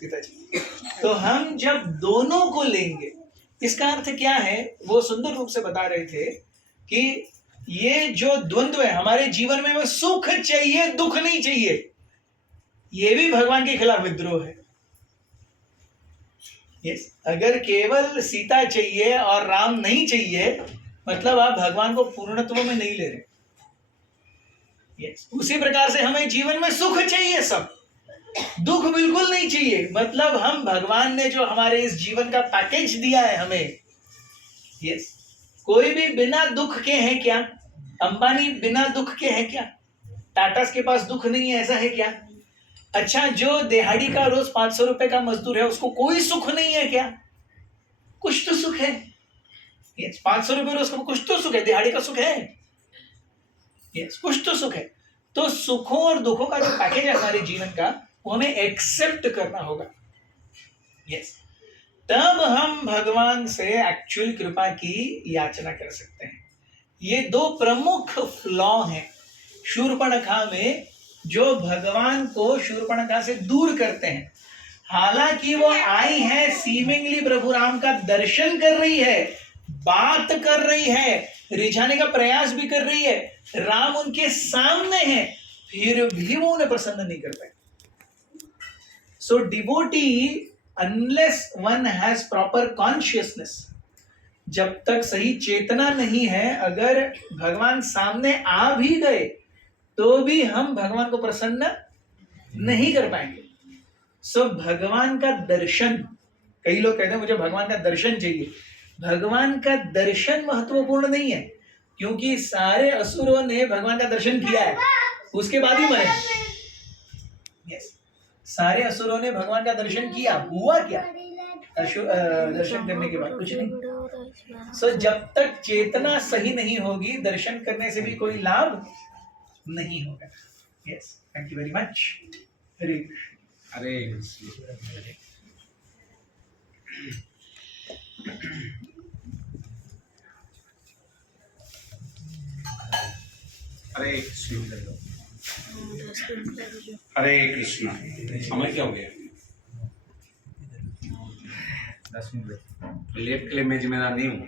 सीता जी। तो हम जब दोनों को लेंगे, इसका अर्थ क्या है वो सुंदर रूप से बता रहे थे कि ये जो द्वंद्व है हमारे जीवन में, वो सुख चाहिए दुख नहीं चाहिए, ये भी भगवान के खिलाफ विद्रोह है। यस, अगर केवल सीता चाहिए और राम नहीं चाहिए, मतलब आप भगवान को पूर्णत्व में नहीं ले रहे। यस, उसी प्रकार से हमें जीवन में सुख चाहिए, सब दुख बिल्कुल नहीं चाहिए। मतलब हम भगवान ने जो हमारे इस जीवन का पैकेज दिया है हमें, यस, कोई भी बिना दुख के है क्या? अंबानी बिना दुख के है क्या? टाटा के पास दुख नहीं है, ऐसा है क्या? अच्छा, जो दिहाड़ी का रोज 500 रुपए का मजदूर है, उसको कोई सुख नहीं है क्या? कुछ तो सुख है। यस, 500 रुपए रोज का कुछ तो सुख है, दिहाड़ी का सुख है। यस, कुछ तो सुख है। तो सुखों और दुखों का जो पैकेज है हमारे जीवन का, वो हमें एक्सेप्ट करना होगा। यस, तब हम भगवान से एक्चुअल कृपा की याचना कर सकते हैं। ये दो प्रमुख फ्लॉ हैं शूर्पणखा में, जो भगवान को शूर्पणखा से दूर करते हैं। हालांकि वो आई है, सीमिंगली प्रभु राम का दर्शन कर रही है, बात कर रही है, रिझाने का प्रयास भी कर रही है, राम उनके सामने है, फिर भी वो उन्हें प्रसन्न नहीं कर पाए। So devotee, unless one has proper consciousness, जब तक सही चेतना नहीं है, अगर भगवान सामने आ भी गए तो भी हम भगवान को प्रसन्न नहीं कर पाएंगे। सो भगवान का दर्शन, कई लोग कहते हैं मुझे भगवान का दर्शन चाहिए। भगवान का दर्शन महत्वपूर्ण नहीं है, क्योंकि सारे असुरों ने भगवान का दर्शन किया है, उसके बाद ही मरे। यस, सारे असुरों ने भगवान का दर्शन किया, हुआ क्या? दर्शन करने के बाद कुछ नहीं। सो जब तक चेतना सही नहीं होगी, दर्शन करने से भी कोई लाभ नहीं होगा। Yes, thank you very much. Hare Krishna. Hare Krishna. Hare Krishna. Hare Krishna. समय क्या हो गया? 10 मिनट। लेफ्ट के लिए मैं जिम्मेदार नहीं हूँ।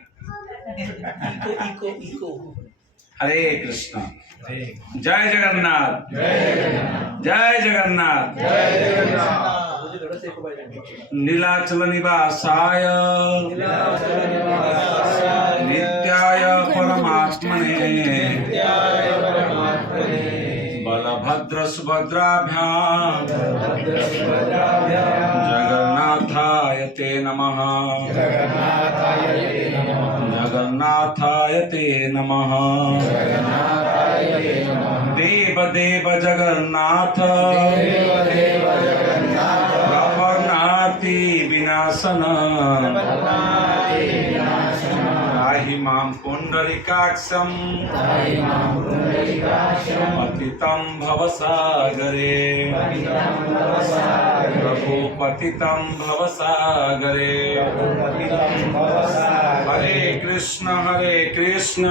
इको। हरे कृष्ण। जय जगन्नाथ। जय जगन्नाथ। नीलाचल निवासाय नित्याय परमात्मने बलभद्र सुभद्राभ्यां जगन्नाथाय ते नमः। जगन्नाथाय ते नमः। देव देव जगन्नाथ प्रपन्नाति विनाशन त्राहि मां पुंडरीकाक्षं पतितं भवसागरे। प्रभु पतितं भवसागरे। हरे कृष्ण कृष्ण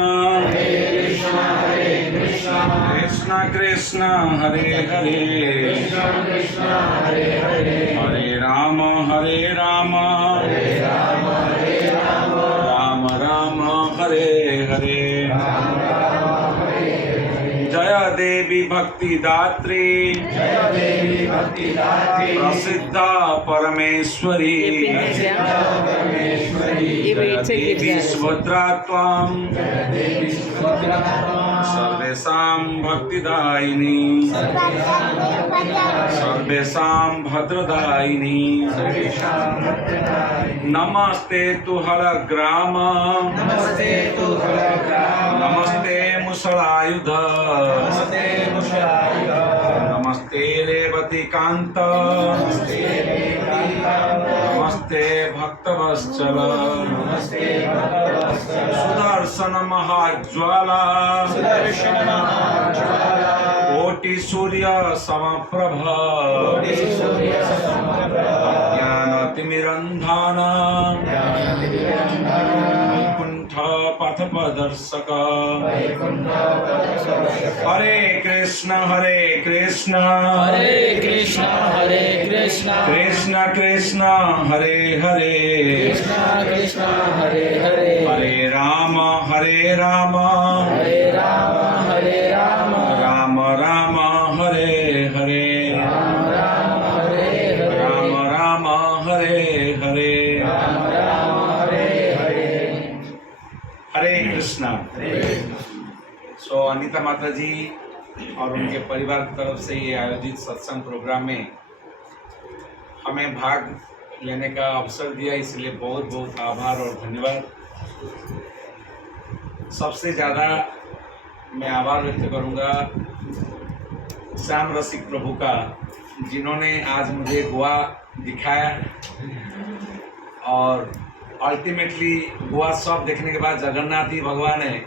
कृष्ण हरे हरे। हरे राम राम राम हरे हरे। जय देवी भक्ति दात्री प्रसिद्ध परमेश्वरी। देवी सुभद्रा त्वां सर्वेषां भक्तिदायिनी सर्वेषां भद्रदायिनी। नमस्ते तु हलग्राम नमस्ते मुसलायुध नमस्ते रेवती कांत नमस्ते भक्तवत्सल सुदर्शन महाज्वाला कोटि सूर्य समप्रभ ज्ञानतिमिरन्धन वैकुंठ पथप्रदर्शक हरे कृष्ण हरे कृष्ण कृष्ण कृष्ण हरे हरे कृष्ण कृष्ण हरे हरे हरे राम हरे राम राम राम हरे हरे राम राम हरे हरे राम राम हरे हरे राम राम हरे हरे हरे कृष्णा। सो अनीता माता जी और उनके परिवार की तरफ से ये आयोजित सत्संग प्रोग्राम में हमें भाग लेने का अवसर दिया, इसलिए बहुत बहुत आभार और धन्यवाद। सबसे ज़्यादा मैं आभार व्यक्त करूंगा श्याम रसिक प्रभु का, जिन्होंने आज मुझे गोवा दिखाया और अल्टीमेटली गोवा सब देखने के बाद जगन्नाथ ही भगवान है,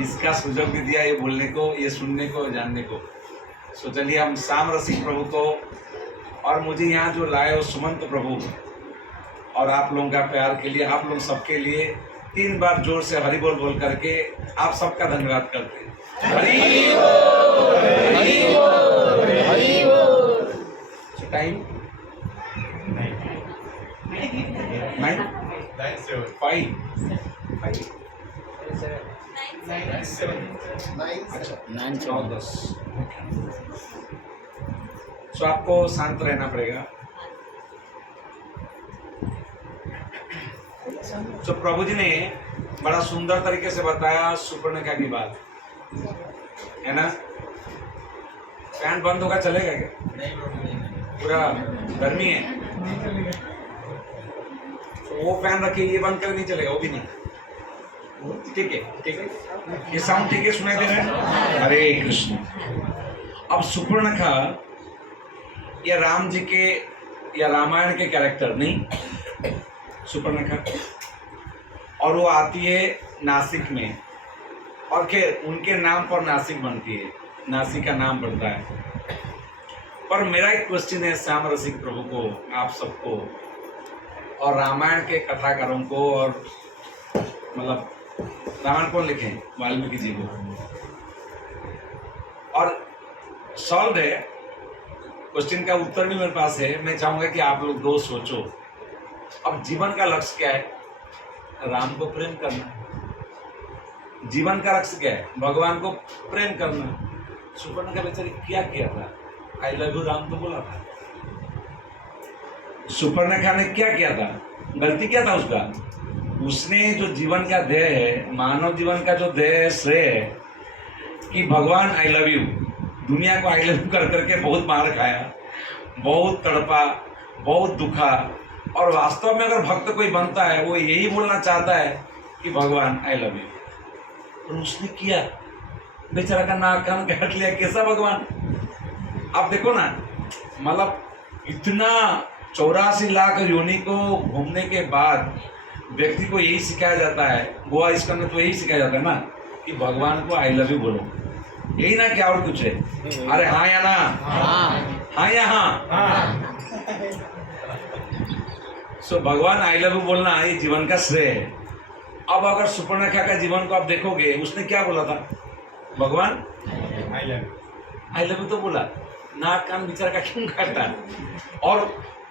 इसका सुजोग भी दिया ये बोलने को, ये सुनने को, जानने को। सो चलिए हम श्याम रसिक प्रभु को और मुझे यहाँ जो लाए हो सुमंत प्रभु और आप लोगों का प्यार के लिए, आप लोग सबके लिए 3 बार जोर से हरि बोल बोल करके आप सबका धन्यवाद करते हैं। हरि बोल, हरि बोल, हरि बोल। टाइम 9:10। सो आपको शांत रहना पड़ेगा। तो प्रभु जी ने बड़ा सुंदर तरीके से बताया सुपर्णखा की बात, है ना। फैन बंद होगा चलेगा क्या? पूरा गर्मी है तो वो फैन रखिए, ये बंद कर नहीं चलेगा, वो भी नहीं। ठीक है, ठीक है, ये साउंड ठीक है, सुनाई दे रहा है? हरे कृष्ण। अब सुपर्णखा या राम जी के या रामायण के कैरेक्टर नहीं, सुपर्णखा, और वो आती है नासिक में, और खैर उनके नाम पर नासिक बनती है, नासिक का नाम बनता है। पर मेरा एक क्वेश्चन है श्याम रसिक प्रभु को, आप सबको और रामायण के कथाकारों को, और मतलब रामायण कौन लिखे? वाल्मीकि जी को। और सॉल्व है क्वेश्चन का उत्तर भी मेरे पास है। मैं चाहूंगा कि आप लोग दो सोचो, अब जीवन का लक्ष्य क्या है? राम को प्रेम करना। जीवन का लक्ष्य क्या है? भगवान को प्रेम करना। सुपर्णखा बेचारी क्या किया था? आई लव यू राम तो बोला था। सुपर्णखा ने क्या किया था? गलती क्या था उसका? उसने जो जीवन का ध्येय है, मानव जीवन का जो ध्येय है, श्रेय है कि भगवान आई लव यू, दुनिया को आई लव यू कर करके बहुत मार खाया, बहुत तड़पा, बहुत दुखा, और वास्तव में अगर भक्त कोई बनता है वो यही बोलना चाहता है कि भगवान आई लव यू। और उसने किया, बेचारा का नाक कान काट लिया। कैसा भगवान? आप देखो ना, मतलब इतना 84 लाख योनि को घूमने के बाद व्यक्ति को यही सिखाया जाता है, गोवा इस्कॉन में तो यही सिखाया जाता है ना कि भगवान को आई लव यू बोलो, यही ना, क्या और कुछ है? अरे हाँ या ना? हाँ या हाँ? सो भगवान आई लव यू बोलना ये जीवन का श्रेय है। अब अगर सुपर्णखा का जीवन को आप देखोगे, उसने क्या बोला था? भगवान आई लव यू तो बोला, नाक कान बेचारा का क्यों काटा? और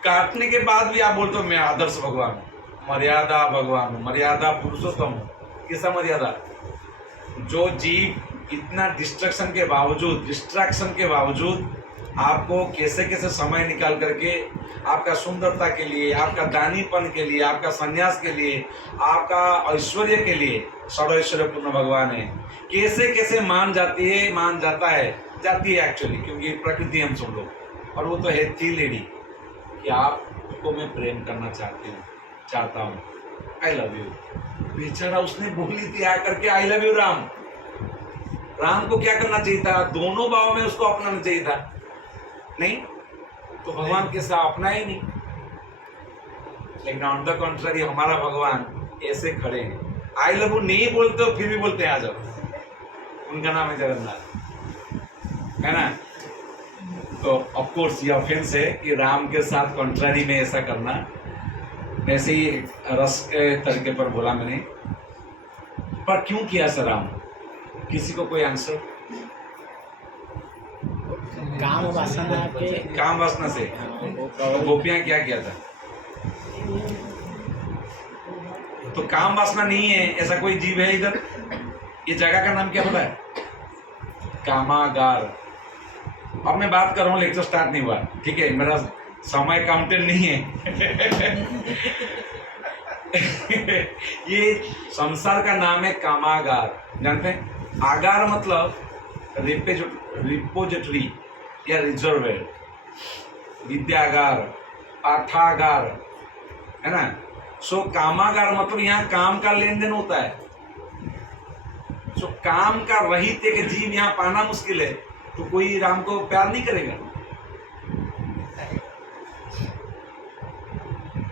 काटने के बाद भी आप बोलते हो मैं आदर्श भगवान, मर्यादा भगवान, मर्यादा पुरुषोत्तम। कैसा मर्यादा? जो जीव इतना डिस्ट्रैक्शन के बावजूद आपको कैसे कैसे समय निकाल करके आपका सुंदरता के लिए, आपका दानीपन के लिए, आपका संन्यास के लिए, आपका ऐश्वर्य के लिए, सर्वैश्वर्यपूर्ण भगवान है। कैसे कैसे मान जाता है एक्चुअली, क्योंकि प्रकृति हम सब लोग, और वो तो है थी लेडी कि आपको मैं प्रेम करना चाहता हूँ, आई लव यू। बेचारा उसने बोली थी आकर के I love you Ram. Ram को क्या करना चाहिए था? दोनों भाव में उसको अपनाना चाहिए था, नहीं तो भगवान के साथ अपना ही नहीं। लेकिन ऑन द कॉन्ट्ररी हमारा भगवान ऐसे खड़े हैं, आई लव यू नहीं बोलते हो फिर भी बोलते हैं आ जाओ। उनका नाम है जगन्नाथ, है ना। तो ऑफ कोर्स ये ऑफेंस है कि राम के साथ कॉन्ट्ररी में ऐसा करना। ऐसे ही रस के तरीके पर बोला मैंने। पर क्यों किया सर राम? किसी को कोई आंसर? काम वासना के काम वासना से। तो गोपियां क्या किया था? तो काम वासना नहीं है ऐसा कोई जीव है इधर? ये जगह का नाम क्या पता है? कामागार। अब मैं बात कर रहा हूँ, लेक्चर स्टार्ट नहीं हुआ, ठीक है? मेरा समय काउंटेड नहीं है। ये संसार का नाम है कामागार, जानते हैं? आगार मतलब रिपोजिटरी या रिजर्वेयर, विद्यागार, पाठागार, है ना? सो कामागार मतलब यहाँ काम का लेन देन होता है। सो काम का रहित एक जीव यहाँ पाना मुश्किल है, तो कोई राम को प्यार नहीं करेगा।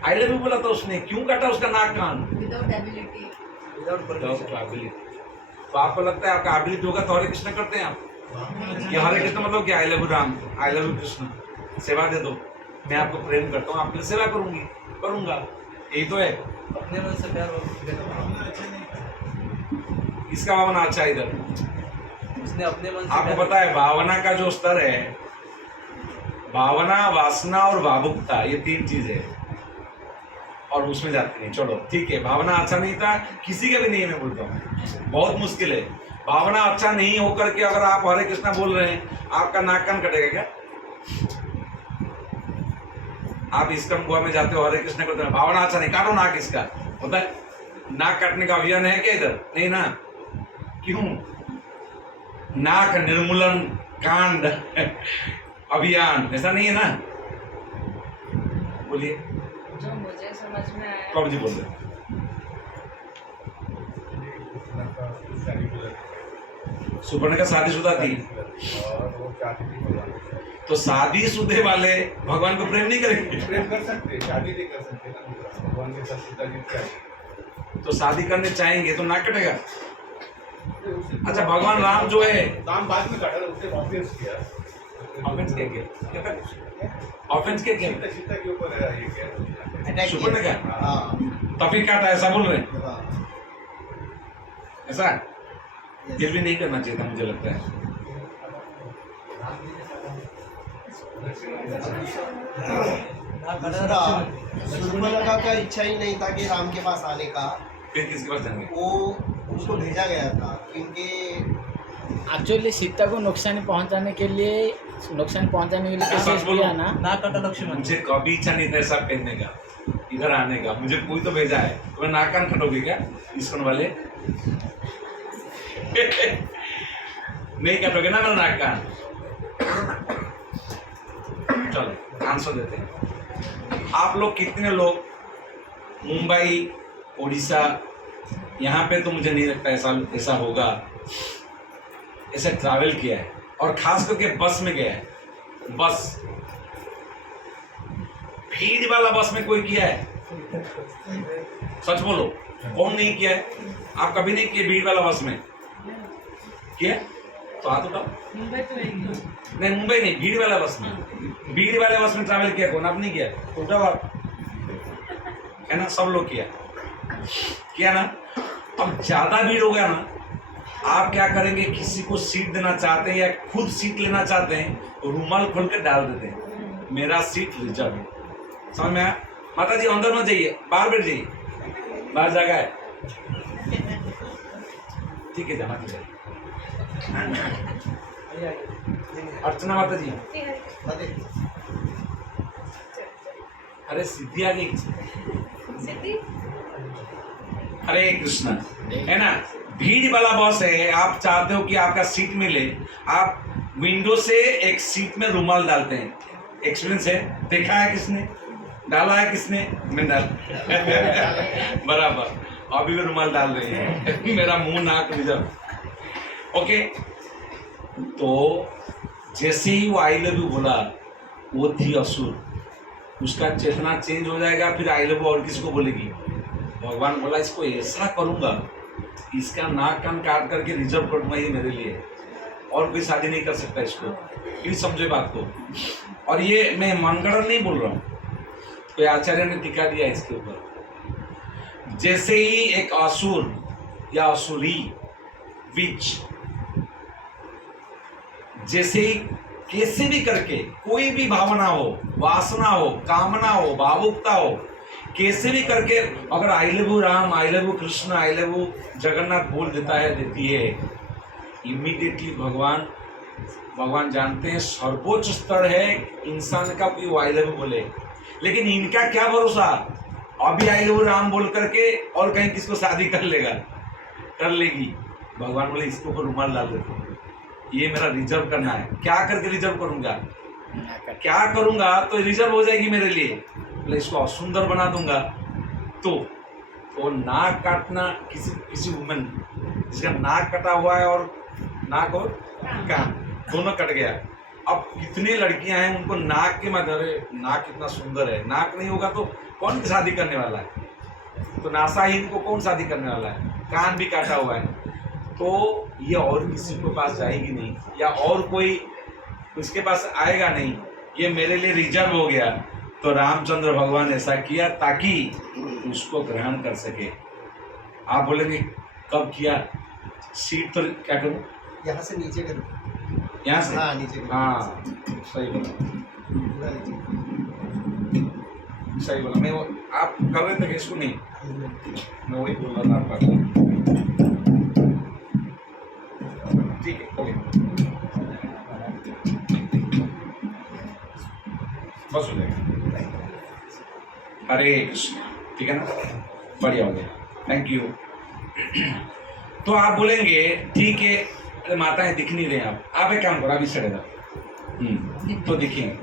आई लव यू बोला था उसने, क्यों काटा उसका नाक कान? Without ability. तो आपको लगता है आपका एबिलिटी होगा तो हरे कृष्ण करते हैं आप? ये हरे कृष्ण मतलब क्या? I love you Ram, I love you Krishna, सेवा दे दो, मैं आपको प्रेम करता हूँ, आपके लिए सेवा करूंगा, यही तो है। अपने मन से प्यार इसका भावना अच्छा है इधर। उसने अपने मन से आपको पता है भावना का जो स्तर है, भावना, वासना और भावुकता, ये तीन चीज है, और उसमें जाती नहीं। चलो ठीक है, भावना अच्छा नहीं था, किसी का भी नहीं है, मैं बोलता हूँ बहुत मुश्किल है। भावना अच्छा नहीं होकर के अगर आप हरे कृष्णा बोल रहे हैं, आपका नाक कान कटेगा क्या? आप इस्कन गोवा में जाते हो, हरे कृष्ण करते हो, भावना अच्छा नहीं, काटो नाक इसका, होता है? नाक काटने का अभियान है क्या इधर? नहीं ना। क्यों? नाक निर्मूलन कांड अभियान ऐसा नहीं है ना? बोलिए। जो मुझे समझ में आया, प्रभु जी बोल रहे। सुपर्णखा शादीशुदा थी, और वो चाहती थी भगवान से। तो शादीशुदे वाले भगवान को प्रेम नहीं करेंगे? प्रेम कर सकते, शादी नहीं कर सकते ना भगवान के साथ। सीता जी क्या तो शादी करने चाहेंगे तो नाक कटेगा। अच्छा, भगवान राम जो है, नाम बाद में काटा, उसने ऑफेंस किया। ऑफेंस क्या किया? ऑफेंस क्या किया? सीता के ऊपर ये किया, सुपर्णखा हाँ। तभी काटा, ऐसा बोल रहे हैं? हाँ। ऐसा फिर भी नहीं करना चाहिए था, मुझे लगता है। दूसरा, सुपर्णखा का इच्छा ही नहीं था कि राम के पास आने का, फिर किसके पास जाएंगे? वो उसको भेजा गया था, क्योंकि एक्चुअली सीता को नुकसान पहुंचाने के लिए कोशिश किया ना। ना कटा लक्ष्मण। मुझे कभी इच्छा नहीं था ऐसा पहनने का, इधर आने का, मुझे कोई तो भेजा है। तो मैं नाक कान कटोगे क्या इस्कन वाले? नहीं कटोगे ना मेरा नाक कान? चलो आंसर देते हैं। आप लोग कितने लोग मुंबई, उड़ीसा, यहाँ पे तो मुझे नहीं लगता ऐसा होगा, ऐसा ट्रैवल किया है, और खास करके बस में गया है। बस, भीड़ वाला बस में कोई किया है? सच बोलो, कौन नहीं किया है? आप कभी नहीं किए भीड़ वाला बस में? किया तो हाथ उठाओ। मुंबई तो नहीं, मुंबई नहीं, भीड़ वाला बस में। भीड़ वाले बस में ट्रैवल किया कौन? आप नहीं किया तो उठाओ आप, है ना? सब लोग किया ना? अब ज्यादा भीड़ हो गया ना, आप क्या करेंगे? किसी को सीट देना चाहते हैं या खुद सीट लेना चाहते हैं, तो रुमाल खोल के डाल देते हैं, मेरा सीट रिजर्व है। समझ में आया? माता जी अंदर मत जाइए, बाहर बैठ जाइए, बाहर जगह है। ठीक है, जमा कीजिए। अर्चना माता जी, अरे सिद्धि आ गई। हरे कृष्णा, है ना? भीड़ वाला बस है, आप चाहते हो कि आपका सीट मिले, आप विंडो से एक सीट में रुमाल डालते हैं। एक्सपीरियंस है? देखा है किसने? डाला है किसने? मैं डाल बराबर, अभी भी रुमाल डाल रही है। मेरा मुंह नाक रिजर्व। ओके, तो जैसे ही वो आई लव यू बोला, वो थी असुर, उसका चेतना चेंज हो जाएगा, फिर आई लव यू और किसको बोलेगी? भगवान बोला इसको ऐसा करूंगा, इसका नाक कान काट करके रिजर्व करूंगा, ये मेरे लिए, और कोई शादी नहीं कर सकता इसको। प्लीज समझे बात को। और ये मैं मनगढ़ंत नहीं बोल रहा हूँ, कोई आचार्य ने टीका दिया इसके ऊपर। जैसे ही एक असुर या असुरी विच, जैसे ही कैसे भी करके कोई भी भावना हो, वासना हो, कामना हो, भावुकता हो, कैसे भी करके अगर I love you Ram, I love you Krishna, I love you Jagannath बोल देता है, देती है, इमीडिएटली भगवान जानते हैं सर्वोच्च स्तर है इंसान का कोई आई लव यू बोले। लेकिन इनका क्या भरोसा, अभी आई लव यू राम बोल करके और कहीं किसको शादी कर लेगा, कर लेगी। भगवान बोले इसके ऊपर रुमाल डाल देते, ये मेरा रिजर्व करना है। क्या करके रिजर्व करूंगा, क्या करूंगा तो रिजर्व हो जाएगी मेरे लिए, बोले इसको सुंदर बना दूंगा। तो नाक काटना, किसी वुमेन जिसका नाक कटा हुआ है और नाक और कान दोनों कट गया, अब कितनी लड़कियां हैं उनको नाक के माध्यम, अरे नाक कितना सुंदर है, नाक नहीं होगा तो कौन शादी करने वाला है, तो नासाहीन को कौन शादी करने वाला है, कान भी काटा हुआ है, तो ये और किसी के पास जाएगी नहीं, या और कोई उसके पास आएगा नहीं, ये मेरे लिए रिजर्व हो गया। तो रामचंद्र भगवान ऐसा किया ताकि उसको ग्रहण कर सके। आप बोलेंगे कब किया, सीट तो क्या करूं, यहाँ से नीचे करो, यहाँ से, हाँ नीचे करो, हाँ सही बोला, पूरा नीचे। सही बोला। मैं आप कर रहे थे कि इसको नहीं, मैं वही बोल रहा था आपका। ठीक है, ओके, बस हो जाएगा। हरे कृष्ण, ठीक है ना, बढ़िया हो गया, थैंक यू। तो आप बोलेंगे ठीक है, अरे माताएं दिख नहीं रहे, आप एक काम करो, अभी चढ़ेगा तो दिखेंगे।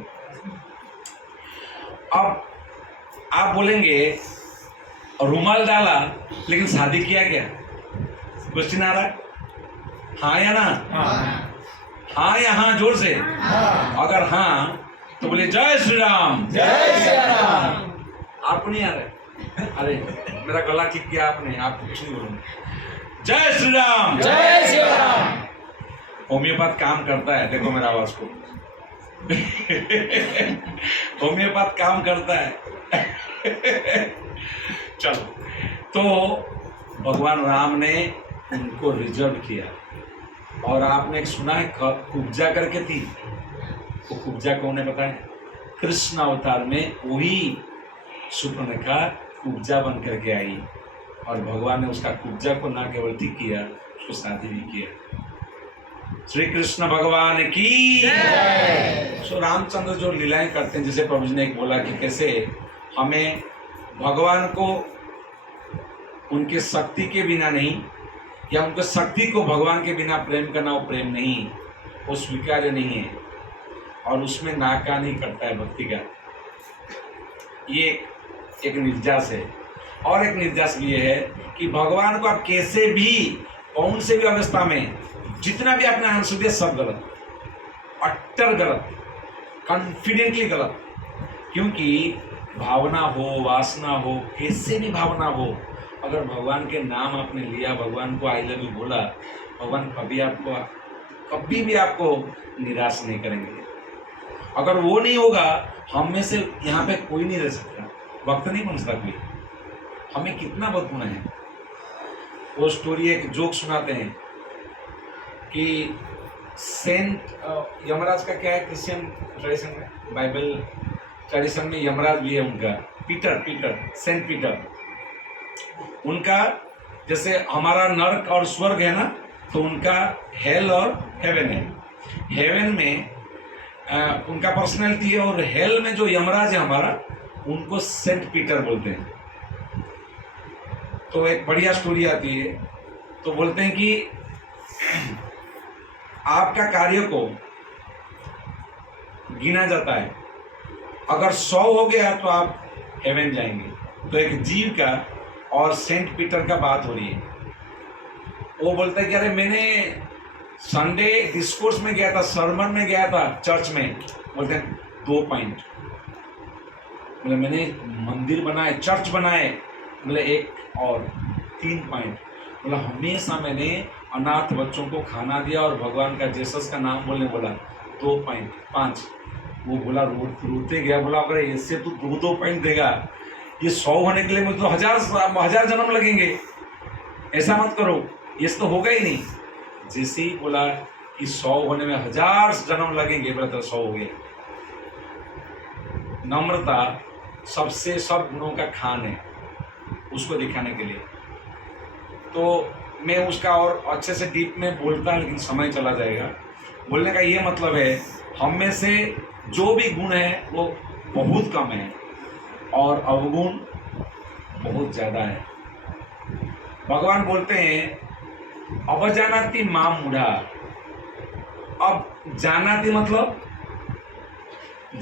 अब आप बोलेंगे रुमाल डाला लेकिन शादी किया क्या, क्वेश्चन आ रहा है, हाँ या ना, हाँ या हाँ, जोर से, अगर हाँ तो बोले जय श्री राम, जय श्री राम। आपको नहीं आ रहा, अरे मेरा गला ठीक किया आपने, आप कुछ नहीं बोलोगे, जय श्री राम, जय श्री राम। होम्योपैथ काम करता है, देखो मेरा आवाज को, होम्योपैथ काम करता है। चलो, तो भगवान राम ने उनको रिजर्व किया, और आपने एक सुना है कुब्जा करके थी, वो कुब्जा कौन है पता है, कृष्ण अवतार में वही सुपर्णखा कुब्जा बन करके आई, और भगवान ने उसका कुब्जा को ना केवल ठीक किया, उसको शादी भी किया। श्री कृष्ण भगवान की। सो रामचंद्र जो लीलाएं करते हैं, जैसे प्रभु जी ने एक बोला कि कैसे हमें भगवान को उनके शक्ति के बिना नहीं, या उनके शक्ति को भगवान के बिना प्रेम करना, वो प्रेम नहीं, वो स्वीकार्य नहीं है, और उसमें नाका नहीं करता है भक्ति का। ये एक निर्जास है। और एक निर्जास भी ये है कि भगवान को आप कैसे भी, कौन से भी अवस्था में, जितना भी आपने आंसर दिया सब गलत, अट्टर गलत, कॉन्फिडेंटली गलत। क्योंकि भावना हो, वासना हो, कैसे भी भावना हो, अगर भगवान के नाम आपने लिया, भगवान को आई लव यू बोला, भगवान कभी भी आपको निराश नहीं करेंगे। अगर वो नहीं होगा, हम में से यहाँ पे कोई नहीं रह सकता, भक्त नहीं बन सकता कोई। हमें कितना बदगुण है। वो स्टोरी, एक जोक सुनाते हैं कि सेंट यमराज का क्या है, क्रिश्चियन ट्रेडिशन में, बाइबल ट्रेडिशन में यमराज भी है उनका, पीटर, सेंट पीटर। उनका जैसे हमारा नर्क और स्वर्ग है ना, तो उनका हेल और हेवन है। हेवन में उनका पर्सनैलिटी है, और हेल में जो यमराज है हमारा, उनको सेंट पीटर बोलते हैं। तो एक बढ़िया स्टोरी आती है, तो बोलते हैं कि आपका कार्य को गिना जाता है, अगर 100 हो गया तो आप हेवन जाएंगे। तो एक जीव का और सेंट पीटर का बात हो रही है। वो बोलता है कि अरे मैंने संडे डिस्कोर्स में गया था, सरमन में गया था चर्च में। बोलते हैं 2 पॉइंट। बोले मैंने मंदिर बनाए, चर्च बनाए। बोले 1 और 3 पॉइंट। बोला हमेशा मैंने अनाथ बच्चों को खाना दिया और भगवान का जीसस का नाम बोलने बोला। 2 पॉइंट 5। वो बोला रोते गया, बोला अगर ऐसे तो 2 पॉइंट देगा, ये 100 होने के लिए मुझे तो हजार जन्म लगेंगे। ऐसा मत करो, ये तो होगा ही नहीं। जैसे ही बोला कि 100 होने में 1000 जन्म लगेंगे, बोला तो 100 हो गए। नम्रता सबसे सब गुणों का खान है, उसको दिखाने के लिए। तो मैं उसका और अच्छे से डीप में बोलता, लेकिन समय चला जाएगा। बोलने का ये मतलब है, हम में से जो भी गुण है वो बहुत कम है और अवगुण बहुत ज़्यादा है। भगवान बोलते हैं अवजानाति मां मूढ़ा। अब जानाति मतलब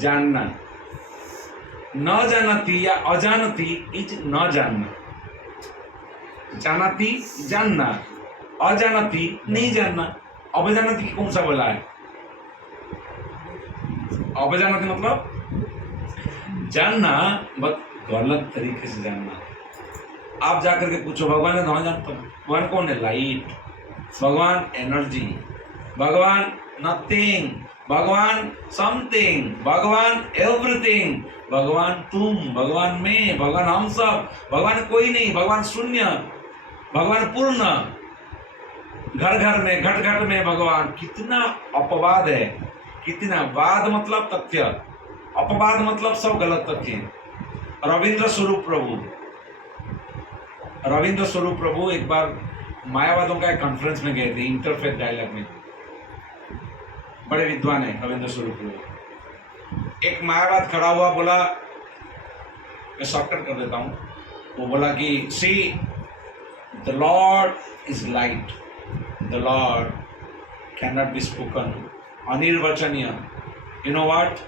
जानना, न जानाति या अजानती इज न जानना। जानाति जानना, अजानती नहीं जानना। अवजानती कौन सा बोला है? अवजानती मतलब जानना, बस गलत तरीके से जानना। आप जाकर के पूछो भगवान है, कहाँ जानता हूँ? भगवान कौन है? लाइट। भगवान एनर्जी, भगवान नथिंग, भगवान समथिंग, भगवान एवरीथिंग, भगवान तुम, भगवान मैं, भगवान हम सब, भगवान कोई नहीं, भगवान शून्य, भगवान पूर्ण, घर घर में, घट घट में भगवान। कितना अपवाद है, कितना। वाद मतलब तथ्य, अपवाद मतलब सब गलत तथ्य। रविंद्र स्वरूप प्रभु, रविंद्र स्वरूप प्रभु एक बार मायावादों का एक कॉन्फ्रेंस में गए थे, इंटरफेथ डायलॉग में। बड़े विद्वान है रविंद्र स्वरूप प्रभु। एक मायावाद खड़ा हुआ, बोला, मैं शॉर्टकट कर देता हूँ, वो बोला कि see the lord is light, the lord can not be spoken, अनिर्वचनीय। You know what,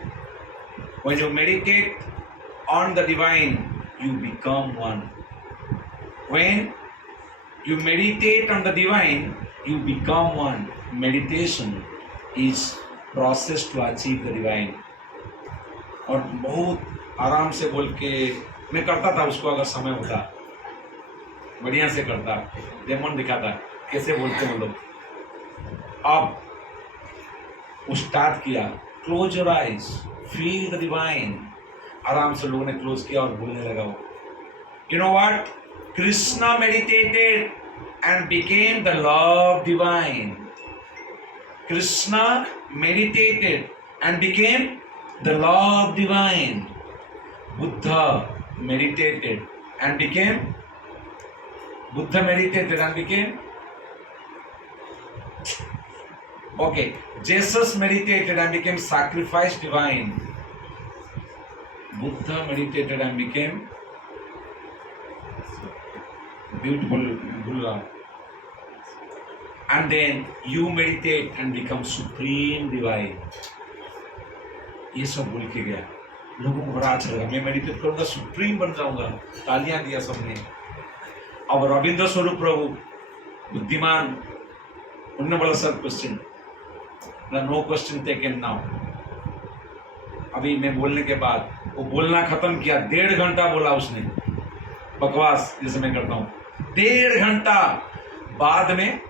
when you meditate on the divine you become one. When you meditate on the divine, you become one. Meditation is process to achieve the divine. और बहुत आराम से बोल के मैं करता था उसको, अगर समय होता बढ़िया से करता, डेमोन दिखाता कैसे बोलते हैं लोग। अब वो स्टार्ट किया, close your eyes, feel the divine. आराम से लोगों ने क्लोज किया और बोलने लगा वो। You know what, Krishna meditated and became the love divine. Krishna meditated and became the love divine. Buddha meditated and became okay. Jesus meditated and became sacrifice divine. Buddha meditated and became beautiful Buddha. And then you meditate and become supreme divine. ये सब बोल के गया, लोगों को बड़ा अच्छा लगा। मैं मेडिटेट करूंगा, सुप्रीम बन जाऊंगा। तालियां दिया सबने। अब रविंद्र स्वरूप प्रभु बुद्धिमान, उन्होंने बोला sir question, no question taken now. अभी मैं बोलने के बाद वो बोलना खत्म किया, 1.5 घंटा बोला उसने, बकवास जैसे मैं करता हूँ। 1.5 घंटा बाद में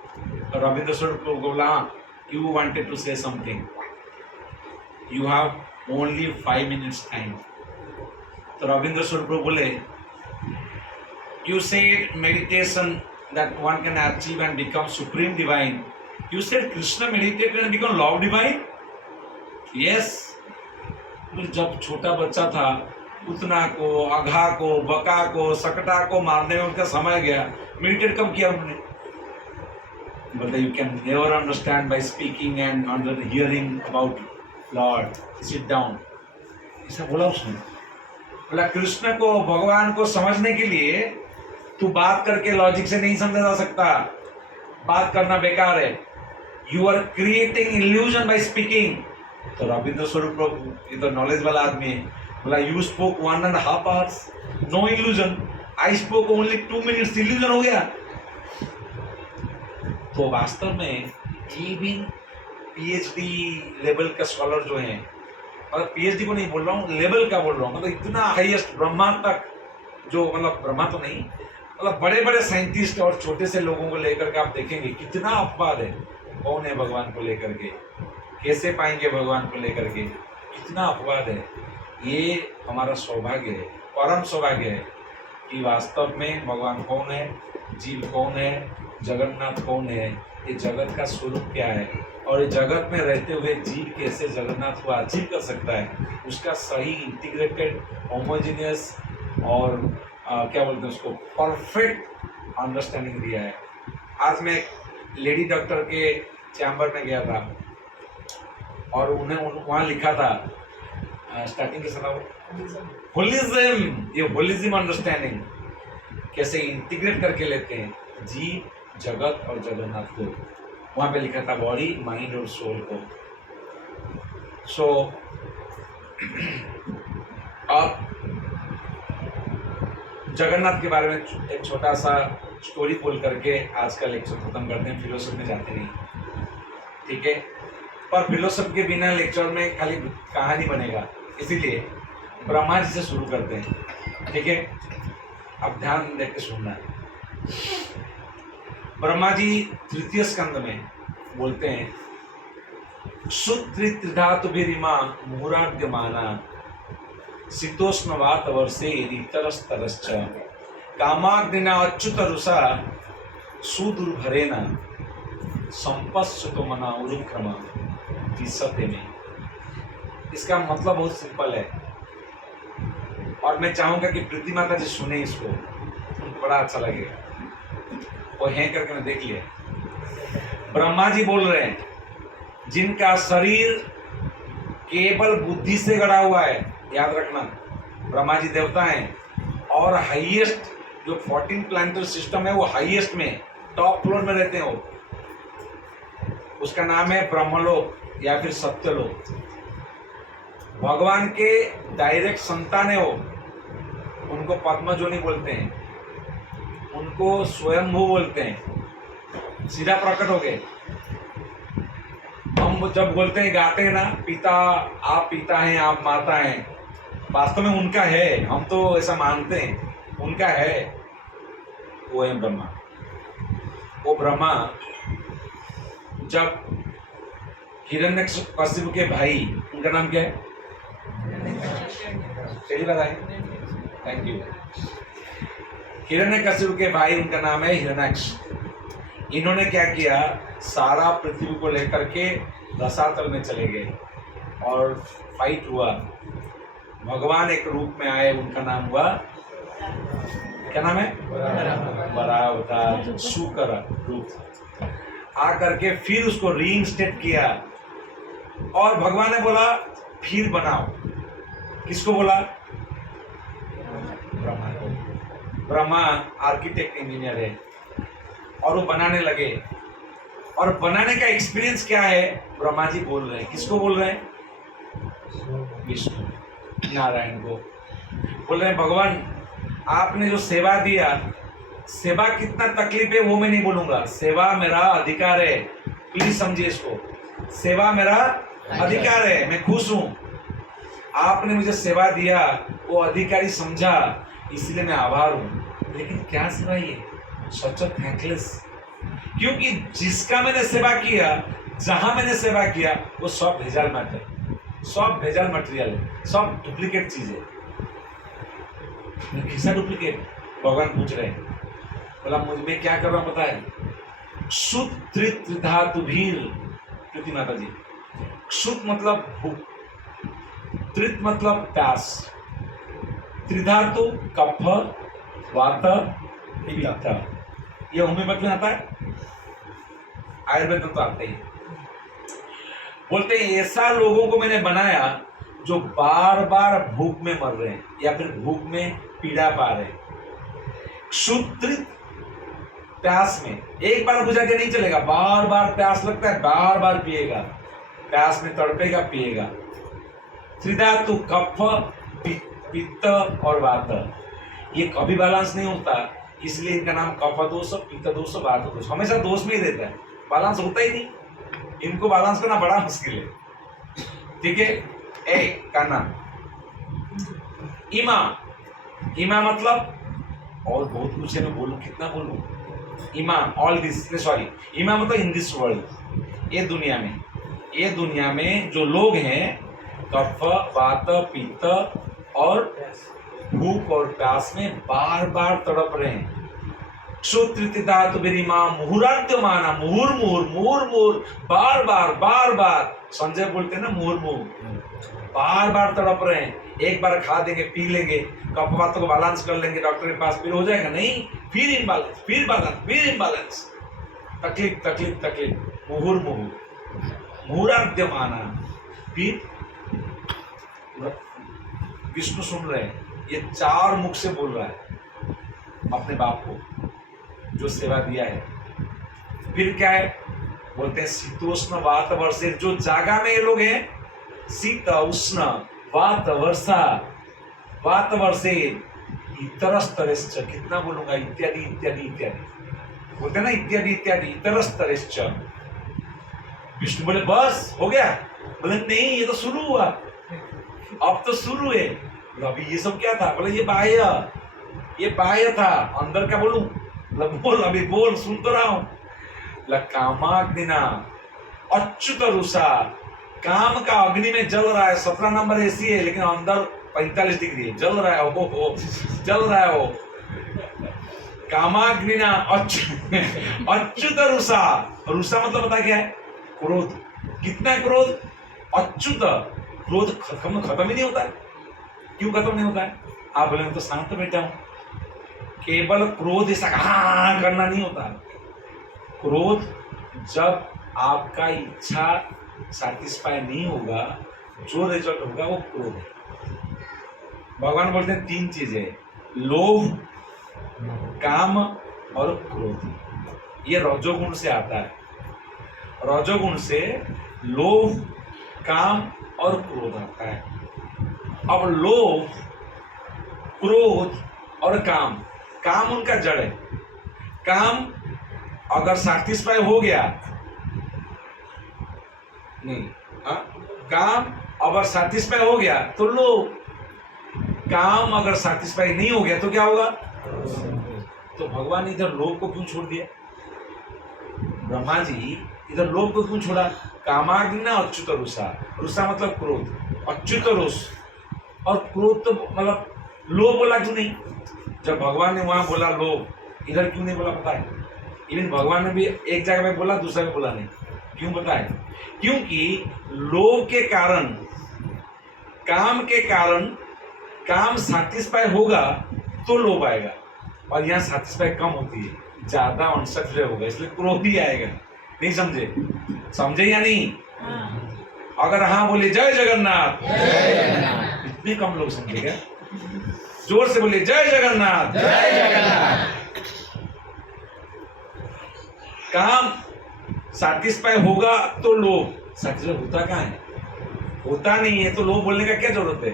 रविंद्र स्वरूप को बोला, you wanted to say something, you have only 5 minutes time. तो रविंद्र स्वरूप को बोले, you said meditation that one can achieve and become supreme divine, you said Krishna meditated and become love divine. Yes, जब छोटा बच्चा था उतना को, अघा को, बका को, सकटा को मारने में उनका समय गया, मेडिटेट कब किया उन्होंने? But you can never understand by speaking and under hearing about Lord. Sit down. ऐसा बोला उसने। बोला कृष्ण को, भगवान को समझने के लिए तू बात करके लॉजिक से नहीं समझा जा सकता, बात करना बेकार है। You are creating illusion by speaking. तो रविंद्र स्वरूप प्रभु, ये तो नॉलेज वाला आदमी है, बोला you spoke 1.5 hours, no illusion, I spoke only 2 minutes, illusion हो गया। तो वास्तव में इवन PhD लेवल का स्कॉलर जो हैं, और PhD को नहीं बोल रहा हूँ, लेवल का बोल रहा हूँ, मतलब इतना हाईएस्ट ब्रह्मा तक, जो मतलब ब्रह्मा तो नहीं, मतलब बड़े बड़े साइंटिस्ट और छोटे से लोगों को लेकर के आप देखेंगे कितना अपवाद है। कौन है भगवान को लेकर के, कैसे पाएंगे भगवान को लेकर के, कितना अपवाद है। ये हमारा सौभाग्य है, परम सौभाग्य है कि वास्तव में भगवान कौन है, जीव कौन है, जगन्नाथ कौन है, ये जगत का स्वरूप क्या है, और ये जगत में रहते हुए जीव कैसे जगन्नाथ को अचीव कर सकता है, उसका सही इंटीग्रेटेड होमोजेनियस और क्या बोलते हैं उसको परफेक्ट अंडरस्टैंडिंग दिया है। आज मैं एक लेडी डॉक्टर के चैम्बर में गया था और उन्हें वहाँ लिखा था स्टार्टिंग के समय होलिज्म, ये होलिज्म अंडरस्टैंडिंग कैसे इंटीग्रेट करके लेते हैं जीव, जगत और जगन्नाथ को। वहाँ पे लिखा था बॉडी, माइंड और सोल को। सो अब जगन्नाथ के बारे में एक छोटा सा स्टोरी बोल करके आज का लेक्चर खत्म करते हैं। फिलोसफी में जाते नहीं, ठीक है, पर फिलोसफी के बिना लेक्चर में खाली कहानी बनेगा, इसीलिए ब्रह्मा जी से शुरू करते हैं, ठीक है। अब ध्यान देकर सुनना है। ब्रह्मा जी तृतीय स्कंद में बोलते हैं, सुत्रिधातुभिरिमा मुहुराद्यमाना शीतोष्णवात वर्षे ऋतरस्तरश्च कामाग्निना अच्युतरुषा सुदुर्भरेण संपश्यतो मना उरुक्रम विसते में। इसका मतलब बहुत सिंपल है और मैं चाहूंगा कि प्रीति माता जी सुने इसको, उनको बड़ा अच्छा लगेगा। वो हैं करके मैं देख लिया। ब्रह्मा जी बोल रहे हैं, जिनका शरीर केवल बुद्धि से गढ़ा हुआ है, याद रखना, ब्रह्मा जी देवता हैं और हाईएस्ट जो 14 प्लैनेटरी सिस्टम है वो हाईएस्ट में टॉप फ्लोर में रहते हैं वो, उसका नाम है ब्रह्मलोक या फिर सत्यलोक। भगवान के डायरेक्ट संतान है वो, उनको पद्मजोनि बोलते हैं, उनको स्वयंभू बोलते हैं, सीधा प्रकट हो गए। हम जब बोलते हैं, गाते हैं ना, पिता, आप पिता हैं, आप माता हैं, वास्तव में उनका है, हम तो ऐसा मानते हैं, उनका है, वो है ब्रह्मा। वो ब्रह्मा जब हिरण्यकशिपु के भाई, उनका नाम क्या है, सही बताएं, थैंक यू, हिरण्यकशिपु के भाई, उनका नाम है हिरण्याक्ष। इन्होंने क्या किया, सारा पृथ्वी को लेकर के रसातल में चले गए और फाइट हुआ। भगवान एक रूप में आए, उनका नाम हुआ, क्या नाम है, बरावतार, शुकर रूप आकर के फिर उसको रीइंस्टेट किया और भगवान ने बोला फिर बनाओ। किसको बोला, ब्रह्मा को। ब्रह्मा आर्किटेक्ट इंजीनियर है और वो बनाने लगे, और बनाने का एक्सपीरियंस क्या है, ब्रह्मा जी बोल रहे हैं, किसको बोल रहे हैं, विष्णु नारायण को बोल रहे हैं, भगवान आपने जो सेवा दिया, सेवा कितना तकलीफ है वो मैं नहीं बोलूंगा, सेवा मेरा अधिकार है, प्लीज समझिए इसको, सेवा मेरा अधिकार है, मैं खुश हूं, आपने मुझे सेवा दिया, वो अधिकारी समझा, इसलिए मैं आभार हूं। लेकिन क्या सेवा ये, सच थैंकलेस, क्योंकि जिसका मैंने सेवा किया, जहां मैंने सेवा किया, वो सब भेजाल मैटर, सब भेजाल मटेरियल है, सब डुप्लीकेट चीज है। किसका डुप्लीकेट, भगवान पूछ रहे हैं, बोला मुझ में क्या कर रहा हूं पता है, क्षुत धातुभीर, प्रीति माता जी, क्षुत मतलब भूख, त्रित मतलब प्यास, त्रिधातु कफ, वात, पित्त, ये होम्योपैथी में आता है, आयुर्वेद में तो आता ही। बोलते हैं ऐसा लोगों को मैंने बनाया जो बार बार भूख में मर रहे हैं या फिर भूख में पीड़ा पा रहे हैं। क्षुत्रित प्यास में एक बार बुझा के नहीं चलेगा, बार बार प्यास लगता है, बार बार पिएगा, प्यास में तड़पेगा, पिएगा। त्रिधातु कफ, पित्त और वात, ये कभी बैलेंस नहीं होता, इसलिए इनका नाम कफ दोष, पित्त दोष, वात दोष, हमेशा दोष में ही रहता है, बैलेंस होता ही नहीं, इनको बैलेंस करना बड़ा मुश्किल है, ठीक है। ए का नाम इमा, इमा मतलब और बहुत कुछ है, मैं बोलूं कितना बोलूं, इमा ऑल दिस, सॉरी, इमा मतलब इन दिस वर्ल्ड, ये दुनिया में जो लोग हैं, कफ, वात, पित्त और भूख और प्यास में बार बार तड़प रहे हैं, क्षोत्रित धातु बेरिमा मुहुराद्य माना मुहुर मुहुर मुहुर मुहुर बार बार संजय बोलते हैं ना मुहुर मुहुर बार तड़प रहे हैं। एक बार खा देंगे पी लेंगे कफवातों को बैलेंस कर लेंगे डॉक्टर के पास फिर हो जाएगा, नहीं, फिर इम्बैलेंस फिर बैलेंस फिर इम्बैलेंस, तकलीफ तकलीफ तकलीफ, मुहुर मुहुर मुहुराद्य माना। फिर विष्णु सुन रहे हैं, ये 4 मुख से बोल रहा है अपने बाप को जो सेवा दिया है। फिर क्या है बोलते हैं शीतोष्ण वात वर्षे, जो जागा में ये लोग हैं शीत उष्ण वात वर्षा वात वर्षे इतरस्तरेश्च, कितना बोलूंगा, इत्यादि इत्यादि इत्यादि बोलते हैं ना, इत्यादि इत्यादि इतरस्तरेश्च। विष्णु बोले बस हो गया, बोले नहीं ये तो शुरू हुआ, अब तो शुरू है। अभी ये सब क्या था, बोले ये बाह्य था, अंदर क्या बोलूं, बोल अभी बोल, सुन तो रहा हूं। कामाग्निना अच्युत रुषा, काम का अग्नि में जल रहा है, 17 नंबर एसी है लेकिन अंदर 45 डिग्री है, जल रहा है हो जल रहा है हो। कामाग्निना अच्युत रुषा, रुषा मतलब पता क्या है, क्रोध। कितना है क्रोध, अच्युत, क्रोध खत्म ही नहीं होता है। क्यों खत्म नहीं होता है, आप बोले मैं तो शांत बैठा हूं, केवल क्रोध ऐसा करना नहीं होता। क्रोध जब आपका इच्छा सैटिस्फाई नहीं होगा, जो रिजल्ट होगा वो क्रोध है। भगवान बोलते हैं 3 चीजें, लोभ, काम और क्रोध। ये रजोगुण से आता है, रजोगुण से लोभ, काम और क्रोध आता है। अब लोभ, क्रोध और काम, काम उनका जड़ है। काम अगर सैटिस्फाई हो गया, नहीं काम अगर सैटिस्फाई हो गया तो लोभ, काम अगर सैटिस्फाई नहीं हो गया तो क्या होगा। तो भगवान इधर लोभ को क्यों छोड़ दिया, ब्रह्मा जी इधर लोभ को क्यों छोड़ा। कामाग्नि अच्युत रुषा, रुषा मतलब क्रोध, अच्युत रोष, और क्रोध तो मतलब लोभ बोला क्यों नहीं। जब भगवान ने वहां बोला लोभ, इधर क्यों नहीं बोला पता है। इवन भगवान ने भी एक जगह में बोला, दूसरा में बोला नहीं, क्यों पता है, क्योंकि लोभ के कारण, काम के कारण, काम सैटिस्फाई होगा तो लोभ आएगा, और यहाँ सैटिस्फाई कम होती है, ज्यादा अनसैटिस्फाई होगा, इसलिए क्रोध ही आएगा। नहीं समझे, समझे या नहीं। अगर हाँ बोले जय जगन्नाथ, इतने कम लोग समझेगा, जोर से बोले जय जगन्नाथ, जय जगन्नाथ। काम सैटिस्फाई होगा तो लोभ, सैटिस्फाई होता कहाँ है, होता नहीं है, तो लोभ बोलने का क्या जरूरत है।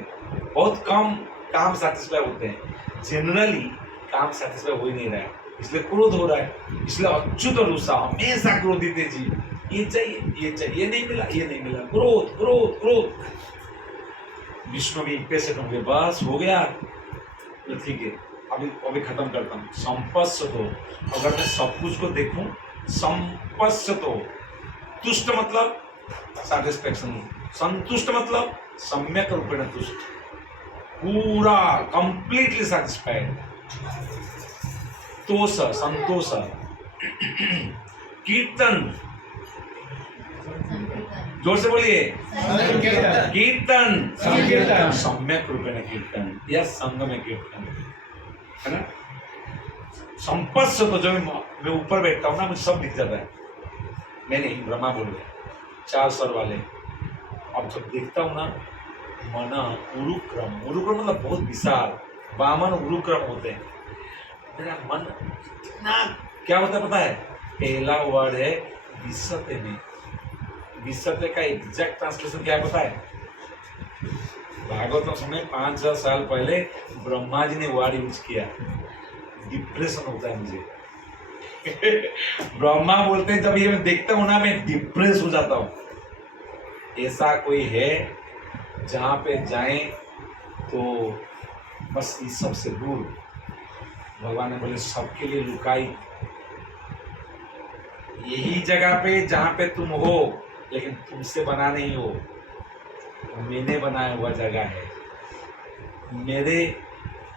बहुत कम काम सैटिस्फाई होते हैं, जनरली काम सैटिस्फाई हो ही नहीं रहा है, इसलिए क्रोध हो रहा है। इसलिए अच्युत रुषा, हमेशा क्रोधित है जी, ये चाहिए ये चाहिए, ये नहीं मिला ये नहीं मिला, क्रोध क्रोध क्रोध। विष्णु भी पेशेंट होंगे, बस हो गया तो ठीक है, अभी खत्म करता हूँ। संपश्यतो, अगर मैं सब कुछ को देखूं, संपश्यतो, तुष्ट मतलब सैटिस्फैक्शन, संतुष्ट मतलब सम्यक रूपेण तुष्ट, पूरा कंप्लीटली सैटिस्फाइड। तोष संतोष, कीर्तन, जोर से बोलिए कीर्तन, सम्यक रूपेण कीर्तन या संग में कीर्तन, है ना। संपत्ति तो जो मैं ऊपर बैठता हूँ ना, मुझे सब दिख जाता है। मैं नहीं, ब्रह्मा बोल रहे 4 स्वर वाले। अब जब देखता हूँ ना, मन उरुक्रम, उरुक्रम मतलब बहुत विशाल, वामन उरुक्रम होते हैं। मेरा मन इतना क्या होता है पता है, पहला वर्ड है विसते में। विसते का एग्जैक्ट ट्रांसलेशन क्या है पता है, भागवत में 5-6 साल पहले ब्रह्मा जी ने वर्ड यूज किया, डिप्रेशन होता है मुझे। ब्रह्मा बोलते हैं जब ये मैं देखता हूं ना, मैं डिप्रेस हो जाता हूं। ऐसा कोई है जहां पे जाएं तो बस इस सब से दूर। भगवान ने बोले सबके लिए लुकाई, यही जगह पे जहां पे तुम हो, लेकिन तुमसे बना नहीं हो, मैंने बनाया हुआ जगह है। मेरे